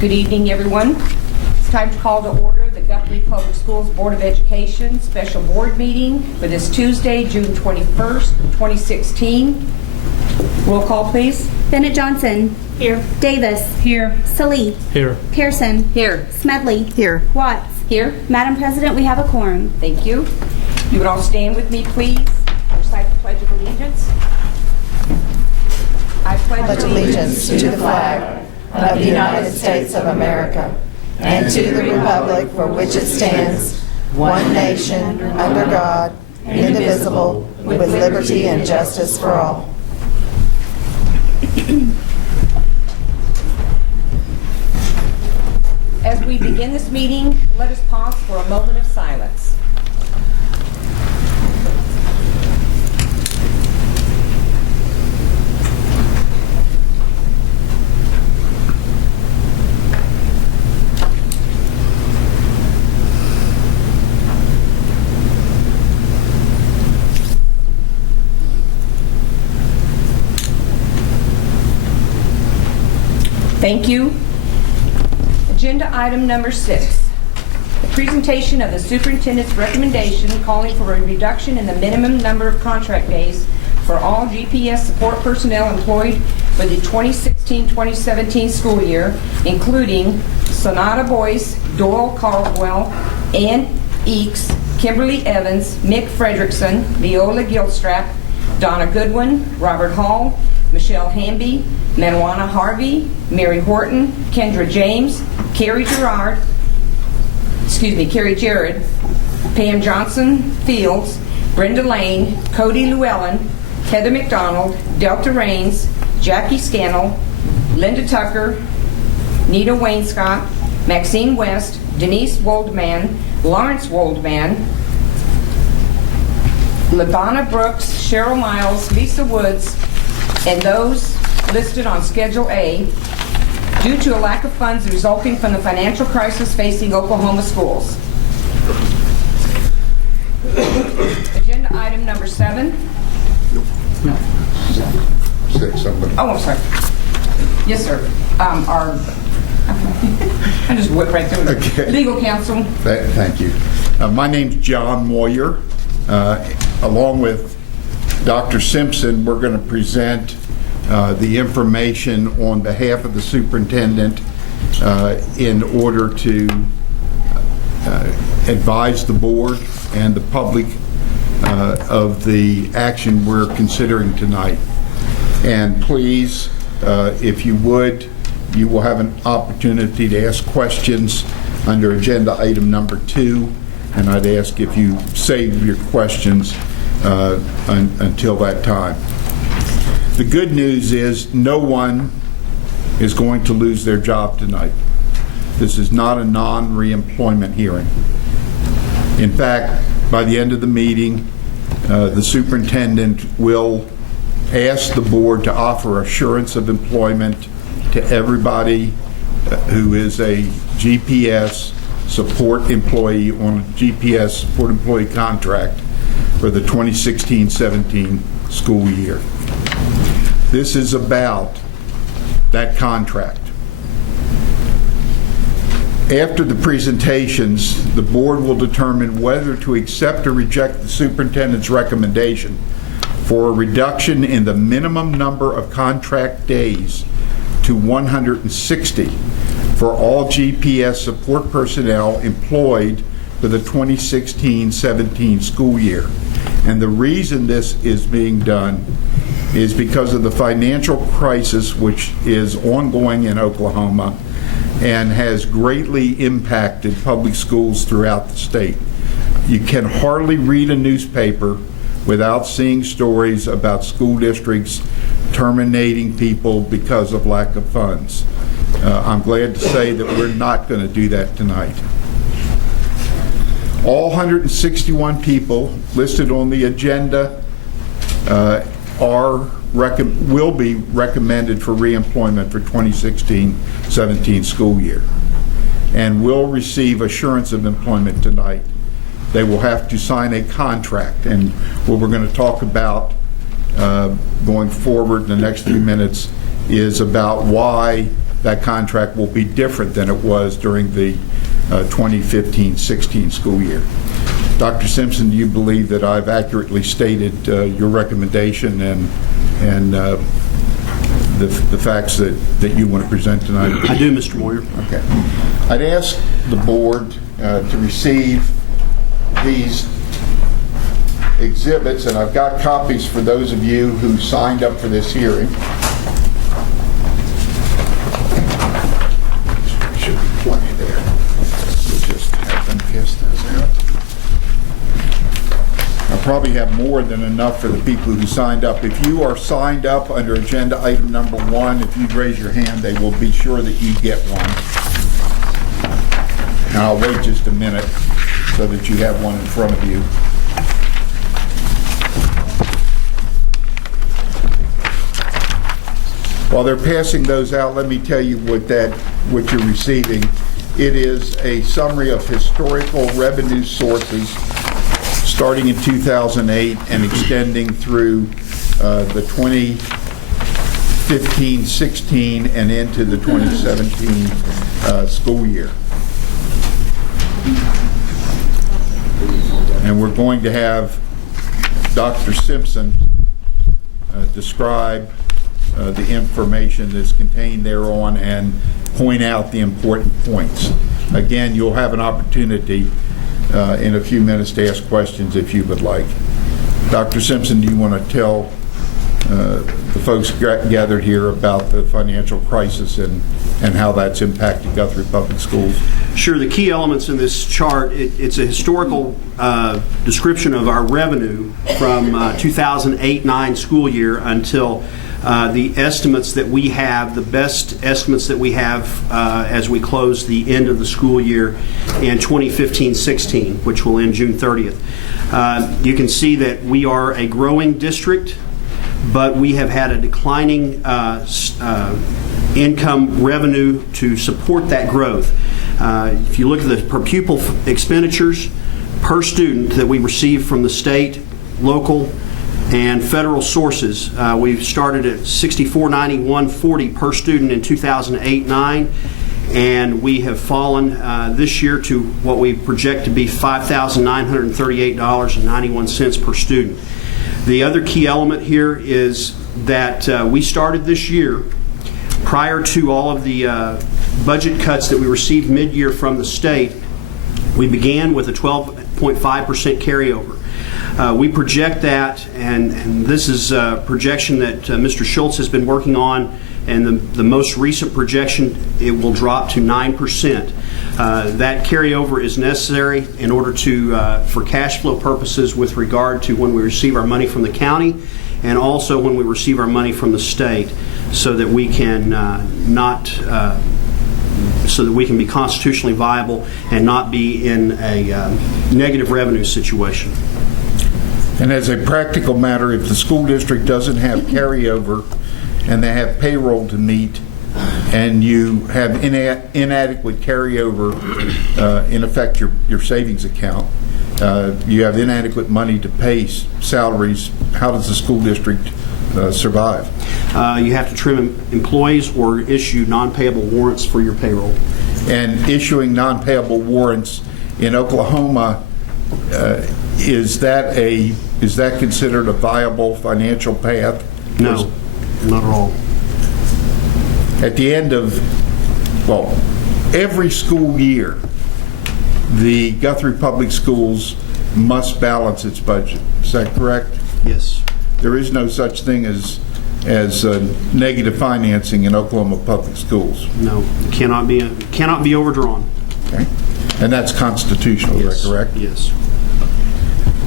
Good evening, everyone. It's time to call to order the Guthrie Public Schools Board of Education special board meeting for this Tuesday, June 21st, 2016. Roll call, please. Bennett Johnson. Here. Davis. Here. Salee. Here. Pearson. Here. Smedley. Here. Watts. Here. Madam President, we have a quorum. Thank you. You would all stand with me, please. Recite the Pledge of Allegiance. I pledge allegiance to the flag of the United States of America and to the republic for which it stands, one nation, under God, indivisible, with liberty and justice for all. As we begin this meeting, let us pause for a moment of silence. Thank you. Agenda item number 6, the presentation of the superintendent's recommendation calling for a reduction in the minimum number of contract days for all GPS support personnel employed for the 2016-2017 school year, including Sonata Boyce, Doyle Caldwell, Ann Eakes, Kimberly Evans, Mick Fredrickson, Viola Gilstrap, Donna Goodwin, Robert Hall, Michelle Hamby, Manuana Harvey, Mary Horton, Kendra James, Carrie Jared, Pam Johnson Fields, Brenda Lane, Cody Llewellyn, Heather McDonald, Delta Raines, Jackie Scannell, Linda Tucker, Nita Wainscott, Maxine West, Denise Woldman, Lawrence Woldman, Lavonna Brooks, Cheryl Miles, Lisa Woods, and those listed on Schedule A due to a lack of funds resulting from the financial crisis facing Oklahoma schools. Agenda item number 7. No. 6, somebody. Oh, I'm sorry. Yes, sir. I just whipped right through it. Okay. Legal counsel. Thank you. My name's John Moyer. Along with Dr. Simpson, we're going to present the information on behalf of the superintendent in order to advise the board and the public of the action we're considering tonight. And please, if you would, you will have an opportunity to ask questions under agenda item number 2, and I'd ask if you save your questions until that time. The good news is no one is going to lose their job tonight. This is not a non-reemployment hearing. In fact, by the end of the meeting, the superintendent will ask the board to offer assurance of employment to everybody who is a GPS support employee on a GPS support employee contract for the 2016-17 school year. This is about that contract. After the presentations, the board will determine whether to accept or reject the superintendent's recommendation for a reduction in the minimum number of contract days to 160 for all GPS support personnel employed for the 2016-17 school year. And the reason this is being done is because of the financial crisis which is ongoing in Oklahoma and has greatly impacted public schools throughout the state. You can hardly read a newspaper without seeing stories about school districts terminating people because of lack of funds. I'm glad to say that we're not going to do that tonight. All 161 people listed on the agenda will be recommended for reemployment for 2016-17 school year and will receive assurance of employment tonight. They will have to sign a contract, and what we're going to talk about going forward in the next few minutes is about why that contract will be different than it was during the 2015-16 school year. Dr. Simpson, do you believe that I've accurately stated your recommendation and the facts that you want to present tonight? I do, Mr. Moyer. Okay. I'd ask the board to receive these exhibits, and I've got copies for those of you who signed up for this hearing. Should be plenty there. We'll just have them pass those out. I probably have more than enough for the people who signed up. If you are signed up under agenda item number 1, if you'd raise your hand, they will be sure that you get one. And I'll wait just a minute so that you have one in front of you. While they're passing those out, let me tell you what you're receiving. It is a summary of historical revenue sources starting in 2008 and extending through the 2015-16 and into the 2017 school year. And we're going to have Dr. Simpson describe the information that's contained thereon and point out the important points. Again, you'll have an opportunity in a few minutes to ask questions if you would like. Dr. Simpson, do you want to tell the folks gathered here about the financial crisis and how that's impacted Guthrie Public Schools? Sure. The key elements in this chart, it's a historical description of our revenue from 2008-9 school year until the estimates that we have, the best estimates that we have as we close the end of the school year in 2015-16, which will end June 30th. You can see that we are a growing district, but we have had a declining income revenue to support that growth. If you look at the per pupil expenditures per student that we receive from the state, local, and federal sources, we've started at $64.91.40 per student in 2008-9, and we have fallen this year to what we project to be $5,938.91 per student. The other key element here is that we started this year prior to all of the budget cuts that we received mid-year from the state. We began with a 12.5% carryover. We project that, and this is a projection that Mr. Schultz has been working on, and the most recent projection, it will drop to 9%. That carryover is necessary in order to, for cash flow purposes with regard to when we receive our money from the county and also when we receive our money from the state, so that we can so that we can be constitutionally viable and not be in a negative revenue situation. And as a practical matter, if the school district doesn't have carryover and they have payroll to meet and you have inadequate carryover, in effect your savings account, you have inadequate money to pay salaries, how does the school district survive? You have to trim employees or issue non-payable warrants for your payroll. And issuing non-payable warrants in Oklahoma, is that considered a viable financial path? No, not at all. At the end of, well, every school year, the Guthrie Public Schools must balance its budget. Is that correct? Yes. There is no such thing as negative financing in Oklahoma Public Schools. No, it cannot be overdrawn. Okay. And that's constitutional, Yes. is that correct? Yes.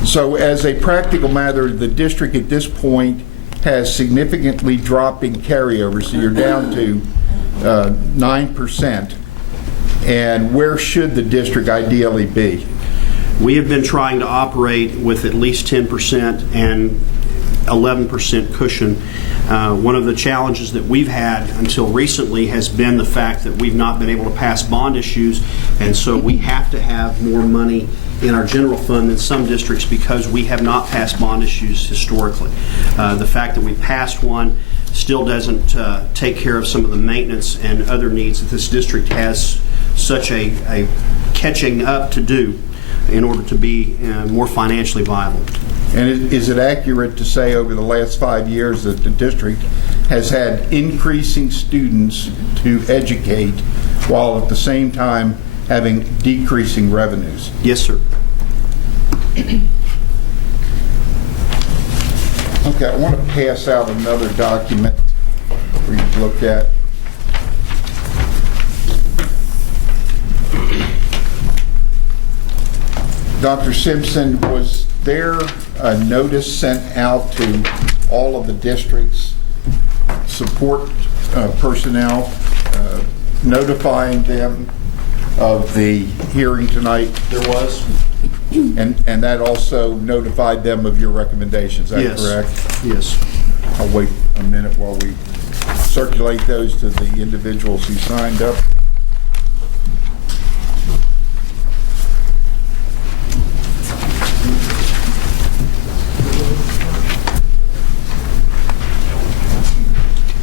So as a practical matter, the district at this point has significantly dropping carryover, so you're down to 9%. And where should the district ideally be? We have been trying to operate with at least 10% and 11% cushion. One of the challenges that we've had until recently has been the fact that we've not been able to pass bond issues, and so we have to have more money in our general fund than some districts because we have not passed bond issues historically. The fact that we passed one still doesn't take care of some of the maintenance and other needs that this district has such a catching up to do in order to be more financially viable. And is it accurate to say over the last 5 years that the district has had increasing students to educate while at the same time having decreasing revenues? Yes, sir. Okay, I want to pass out another document for you to look at. Dr. Simpson, was there a notice sent out to all of the district's support personnel notifying them of the hearing tonight? There was. And that also notified them of your recommendations, is that correct? Yes. I'll wait a minute while we circulate those to the individuals who signed up.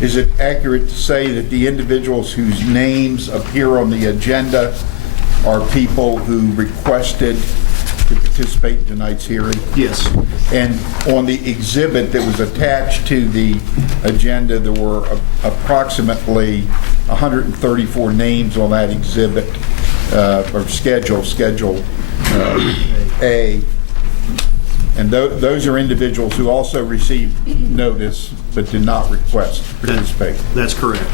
Is it accurate to say that the individuals whose names appear on the agenda are people who requested to participate in tonight's hearing? Yes. And on the exhibit that was attached to the agenda, there were approximately 134 names on that exhibit, or schedule A. And those are individuals who also received notice but did not request to participate. That's correct.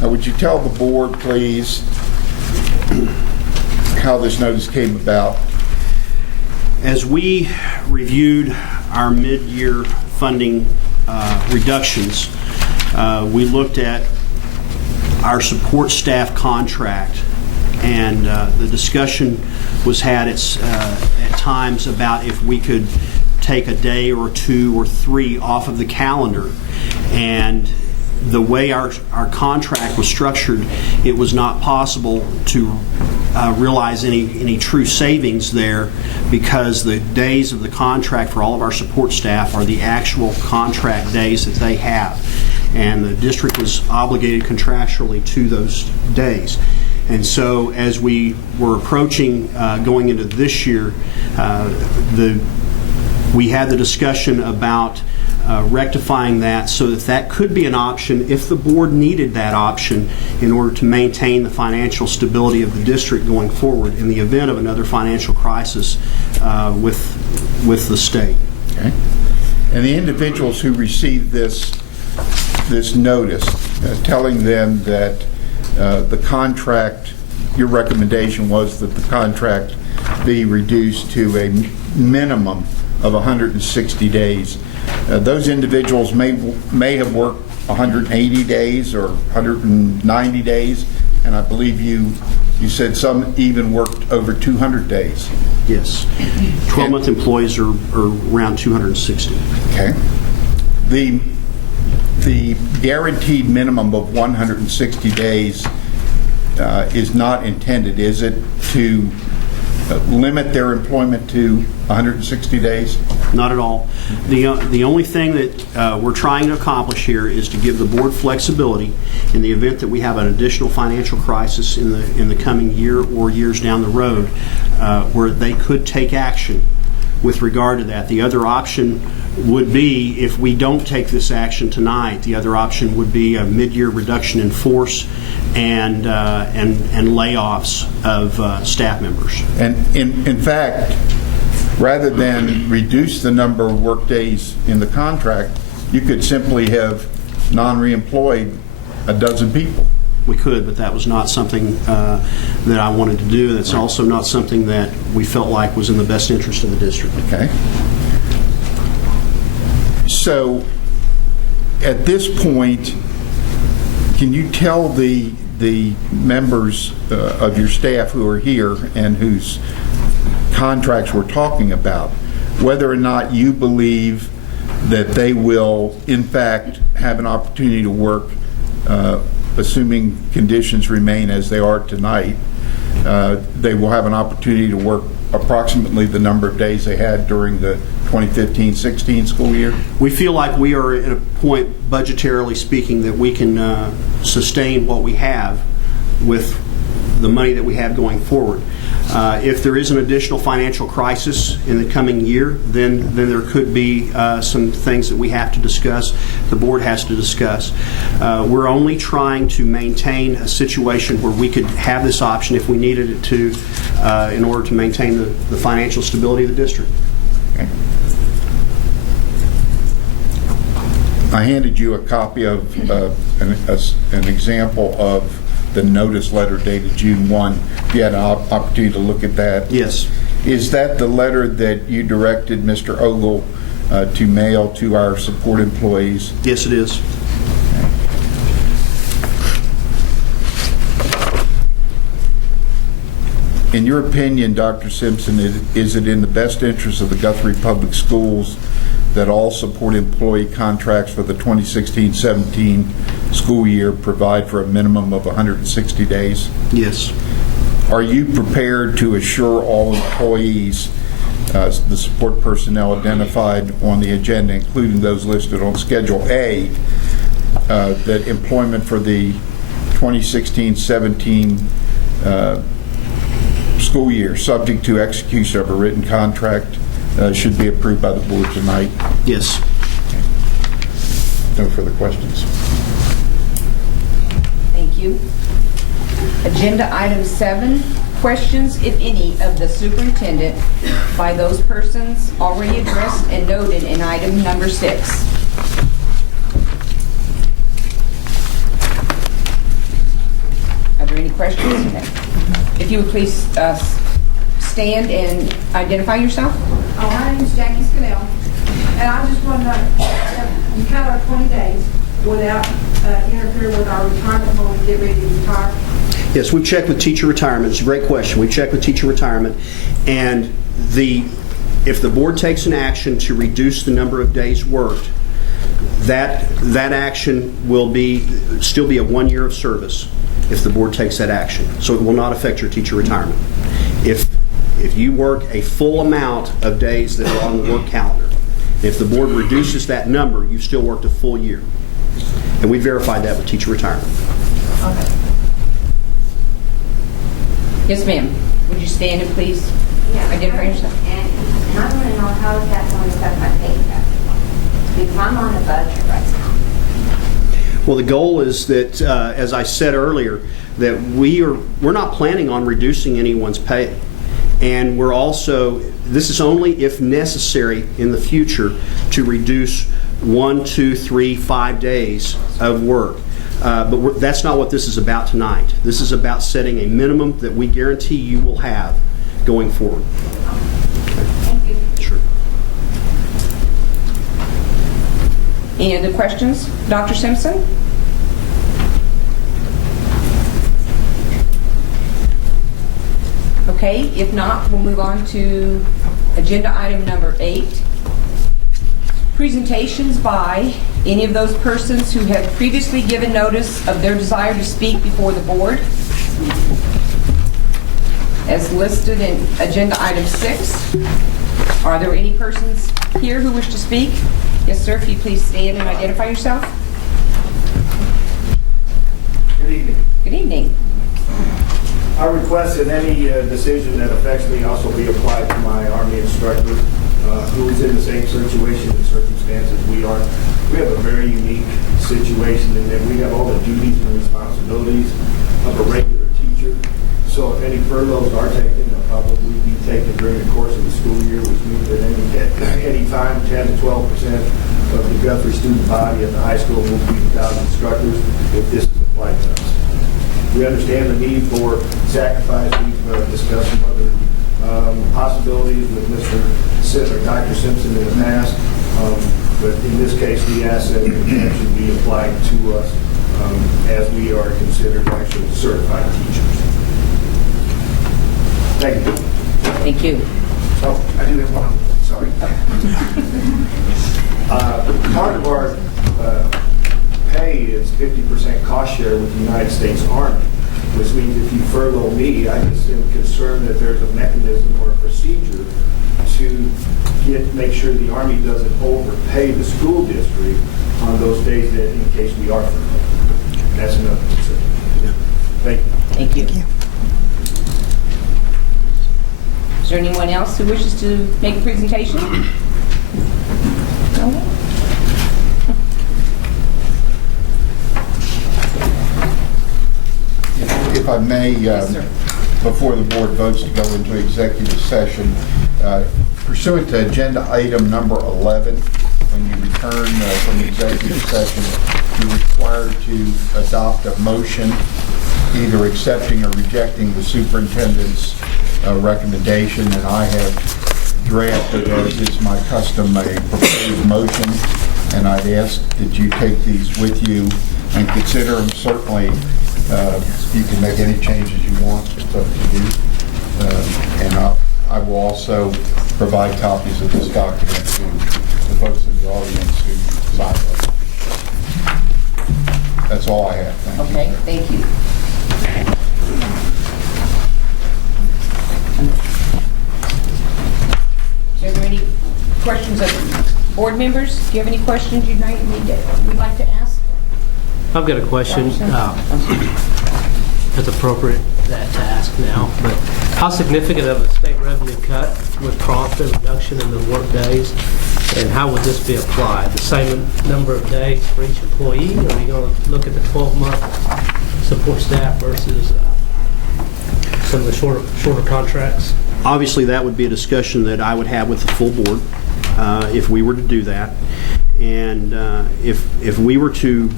Now, would you tell the board, please, how this notice came about? As we reviewed our mid-year funding reductions, we looked at our support staff contract, and the discussion was had at times about if we could take a day or 2 or 3 off of the calendar. And the way our contract was structured, it was not possible to realize any true savings there, because the days of the contract for all of our support staff are the actual contract days that they have. And the district was obligated contractually to those days. And so as we were approaching going into this year, we had the discussion about rectifying that so that could be an option if the board needed that option in order to maintain the financial stability of the district going forward in the event of another financial crisis with the state. Okay. And the individuals who received this notice telling them that the contract, your recommendation was that the contract be reduced to a minimum of 160 days. Those individuals may have worked 180 days or 190 days, and I believe you said some even worked over 200 days. Yes. 12-month employees are around 260. Okay. The guaranteed minimum of 160 days is not intended, is it, to limit their employment to 160 days? Not at all. The only thing that we're trying to accomplish here is to give the board flexibility in the event that we have an additional financial crisis in the coming year or years down the road, where they could take action with regard to that. The other option would be, if we don't take this action tonight, the other option would be a mid-year reduction in force and layoffs of staff members. And in fact, rather than reduce the number of work days in the contract, you could simply have non-reemployed a dozen people. We could, but that was not something that I wanted to do. That's also not something that we felt like was in the best interest of the district. Okay. So, at this point, can you tell the members of your staff who are here and whose contracts we're talking about whether or not you believe that they will, in fact, have an opportunity to work, assuming conditions remain as they are tonight, they will have an opportunity to work approximately the number of days they had during the 2015-16 school year? We feel like we are at a point, budgetarily speaking, that we can sustain what we have with the money that we have going forward. If there is an additional financial crisis in the coming year, then there could be some things that we have to discuss, the board has to discuss. We're only trying to maintain a situation where we could have this option if we needed it to, in order to maintain the financial stability of the district. Okay. I handed you a copy of an example of the notice letter dated June 1. If you had an opportunity to look at that. Yes. Is that the letter that you directed Mr. Ogle to mail to our support employees? Yes, it is. In your opinion, Dr. Simpson, is it in the best interest of the Guthrie Public Schools that all support employee contracts for the 2016-17 school year provide for a minimum of 160 days? Yes. Are you prepared to assure all employees, the support personnel identified on the agenda, including those listed on Schedule A, that employment for the 2016-17 school year, subject to execution of a written contract, should be approved by the board tonight? Yes. No further questions. Thank you. Agenda item 7, questions, if any, of the superintendent by those persons already addressed and noted in item number 6. Are there any questions? Okay. If you would please stand and identify yourself. Oh, my name is Jackie Scannell, and I just want to know, you count our 20 days without interfering with our retirement when we get ready to retire? Yes, we've checked with teacher retirement. It's a great question. We've checked with teacher retirement, and if the board takes an action to reduce the number of days worked, that action will still be a 1 year of service if the board takes that action. So it will not affect your teacher retirement. If you work a full amount of days that are on the work calendar, if the board reduces that number, you've still worked a full year. And we verified that with teacher retirement. Okay. Yes, ma'am. Would you stand and please identify yourself? And I want to know how is that going to affect my pay cut? Because I'm on a budget right now. Well, the goal is that, as I said earlier, that we're not planning on reducing anyone's pay. And we're also, this is only if necessary in the future to reduce 1, 2, 3, 5 days of work. But that's not what this is about tonight. This is about setting a minimum that we guarantee you will have going forward. Thank you. Sure. Any other questions? Dr. Simpson? Okay, if not, we'll move on to agenda item number 8. Presentations by any of those persons who have previously given notice of their desire to speak before the board, as listed in agenda item 6. Are there any persons here who wish to speak? Yes, sir, if you please stand and identify yourself. Good evening. Good evening. I request that any decision that affects me also be applied to my Army instructor, who is in the same situation and circumstances we are. We have a very unique situation in that we have all the duties and responsibilities of a regular teacher. So if any furloughs are taken, they'll probably be taken during the course of the school year, which means that at any time, 10 to 12% of the Guthrie student body at the high school will be without instructors if this is applied to us. We understand the need for sacrifice. We've discussed some other possibilities with Dr. Simpson in the past, but in this case, we ask that it should be applied to us as we are considered actual certified teachers. Thank you. Thank you. Oh, I do have one. Sorry. Part of our pay is 50% cost share with the United States Army. which means if you furlough me, I just am concerned that there's a mechanism or a procedure to make sure the Army doesn't overpay the school district on those days that in case we are furloughed. That's another concern. Thank you. Thank you. Is there anyone else who wishes to make a presentation? No? If I may, Yes, sir. before the board votes to go into executive session, pursuant to agenda item number 11, when you return from executive session, you're required to adopt a motion either accepting or rejecting the superintendent's recommendation, and I have drafted, as is my custom, a proposed motion, and I'd ask that you take these with you and consider them. Certainly, you can make any changes you want. It's up to you. And I will also provide copies of this document to the folks in the audience who signed it. That's all I have. Thank you. Okay, thank you. Are there any questions of board members? Do you have any questions you'd like to ask? I've got a question. It's appropriate to ask now, but how significant of a state revenue cut would prompt a reduction in the work days, and how would this be applied? The same number of days for each employee, or are you going to look at the 12-month support staff versus some of the shorter contracts? Obviously, that would be a discussion that I would have with the full board if we were to do that. And if we were to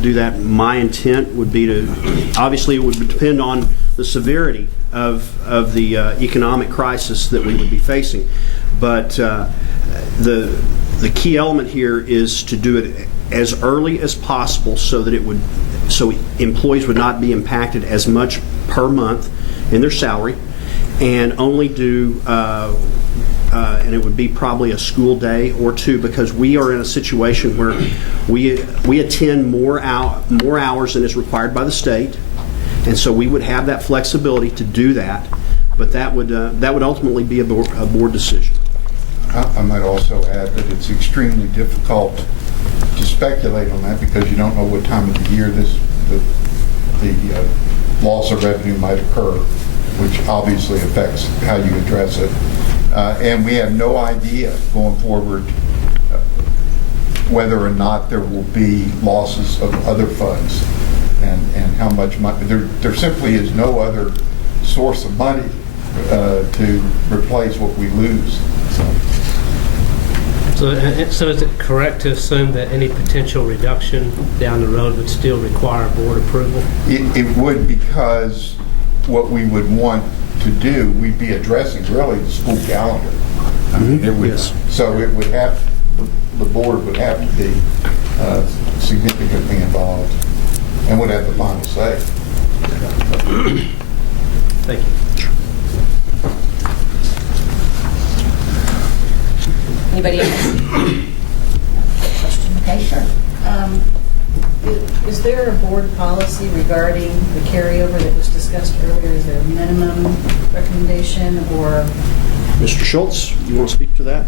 do that, my intent would be to, obviously it would depend on the severity of the economic crisis that we would be facing. But the key element here is to do it as early as possible so that so employees would not be impacted as much per month in their salary, and only do and it would be probably a school day or two, because we are in a situation where we attend more hours than is required by the state, and so we would have that flexibility to do that. But that would ultimately be a board decision. I might also add that it's extremely difficult to speculate on that, because you don't know what time of the year the loss of revenue might occur, which obviously affects how you address it. And we have no idea going forward whether or not there will be losses of other funds and how much money. There simply is no other source of money to replace what we lose. So is it correct to assume that any potential reduction down the road would still require board approval? It would, because what we would want to do, we'd be addressing really the school calendar. I mean, it would, Yes. So it would have, the board would have to be significantly involved and would have the final say. Thank you. Anybody else? Question? Okay, sure. Is there a board policy regarding the carryover that was discussed earlier? Is there a minimum recommendation, or? Mr. Schultz, you want to speak to that?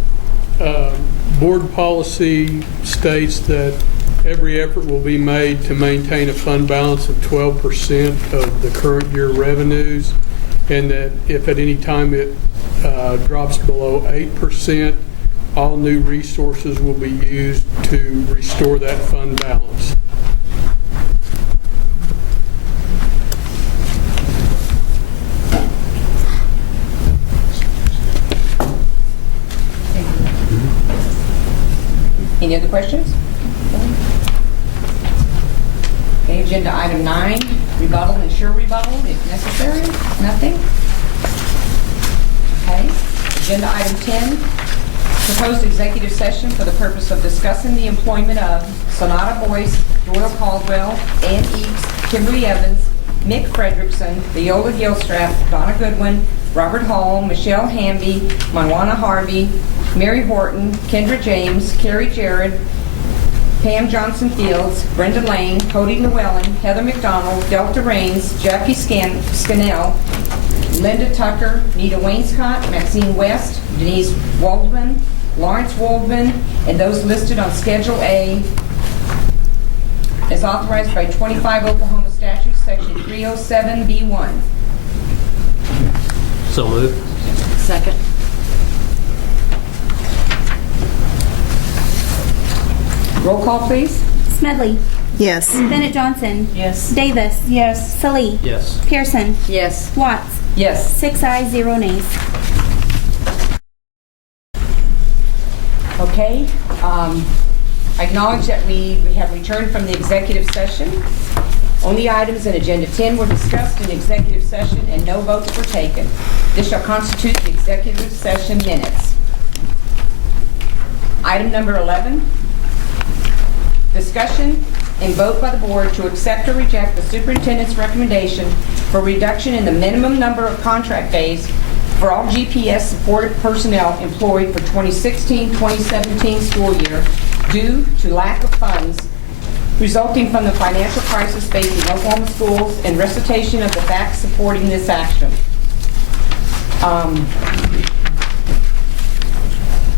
Board policy states that every effort will be made to maintain a fund balance of 12% of the current year revenues, and that if at any time it drops below 8%, all new resources will be used to restore that fund balance. Any other questions? Okay, agenda item 9, rebuttal and sure rebuttal if necessary. Nothing? Okay. Agenda item 10, proposed executive session for the purpose of discussing the employment of Sonata Boyce, Doyle Caldwell, Ann Eakes, Kimberly Evans, Mick Fredrickson, Viola Gilstrap, Donna Goodwin, Robert Hall, Michelle Hamby, Monwana Harvey, Mary Horton, Kendra James, Carrie Jarrett, Pam Johnson Fields, Brenda Lane, Cody Llewellyn, Heather McDonald, Delta Rains, Jackie Scannell, Linda Tucker, Nita Wainscott, Maxine West, Denise Waldman, Lawrence Waldman, and those listed on Schedule A as authorized by 25 Oklahoma statutes, Section 307B1. So moved. Second. Roll call, please. Smedley. Yes. Bennett Johnson. Yes. Davis. Yes. Salee. Yes. Pearson. Yes. Watts. Yes. 6 ayes, 0 nays. Okay. I acknowledge that we have returned from the executive session. Only items in Agenda 10 were discussed in executive session and no votes were taken. This shall constitute the executive session minutes. Item number 11, discussion and vote by the board to accept or reject the superintendent's recommendation for reduction in the minimum number of contract days for all GPS supported personnel employed for 2016-2017 school year due to lack of funds resulting from the financial crisis facing Oklahoma schools and recitation of the facts supporting this action.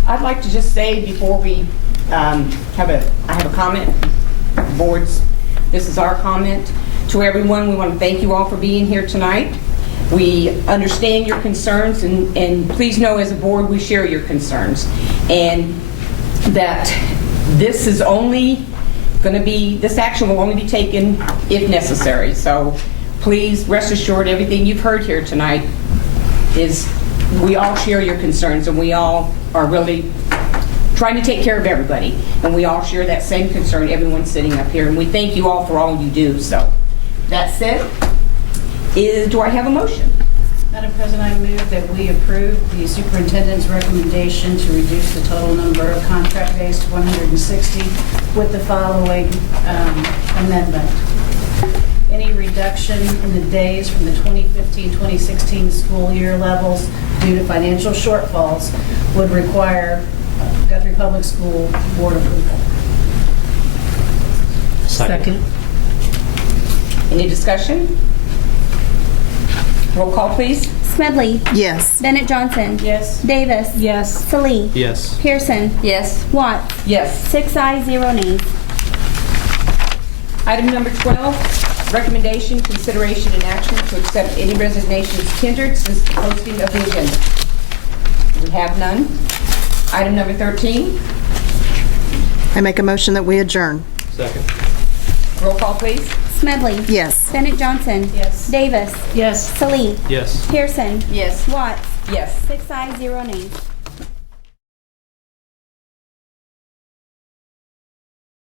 I'd like to just say before we I have a comment, boards, this is our comment to everyone. We want to thank you all for being here tonight. We understand your concerns, and please know as a board we share your concerns, and that this is only going to be, this action will only be taken if necessary. So please rest assured everything you've heard here tonight is we all share your concerns, and we all are really trying to take care of everybody, and we all share that same concern, everyone sitting up here, and we thank you all for all you do. So that said, do I have a motion? Madam President, I move that we approve the superintendent's recommendation to reduce the total number of contract days to 160 with the following amendment. Any reduction in the days from the 2015-2016 school year levels due to financial shortfalls would require Guthrie Public School Board approval. Second. Any discussion? Roll call, please. Smedley. Yes. Bennett Johnson. Yes. Davis. Yes. Salee. Yes. Pearson. Yes. Watts. Yes. 6 ayes, 0 nays. Item number 12, recommendation, consideration, and action to accept any resignations tendered since the posting of the agenda. We have none. Item number 13, I make a motion that we adjourn. Second. roll call, please. Smedley. Yes. Bennett Johnson. Yes. Davis. Yes. Salee. Yes. Pearson. Yes. Watts. Yes. 6 ayes, 0 nays.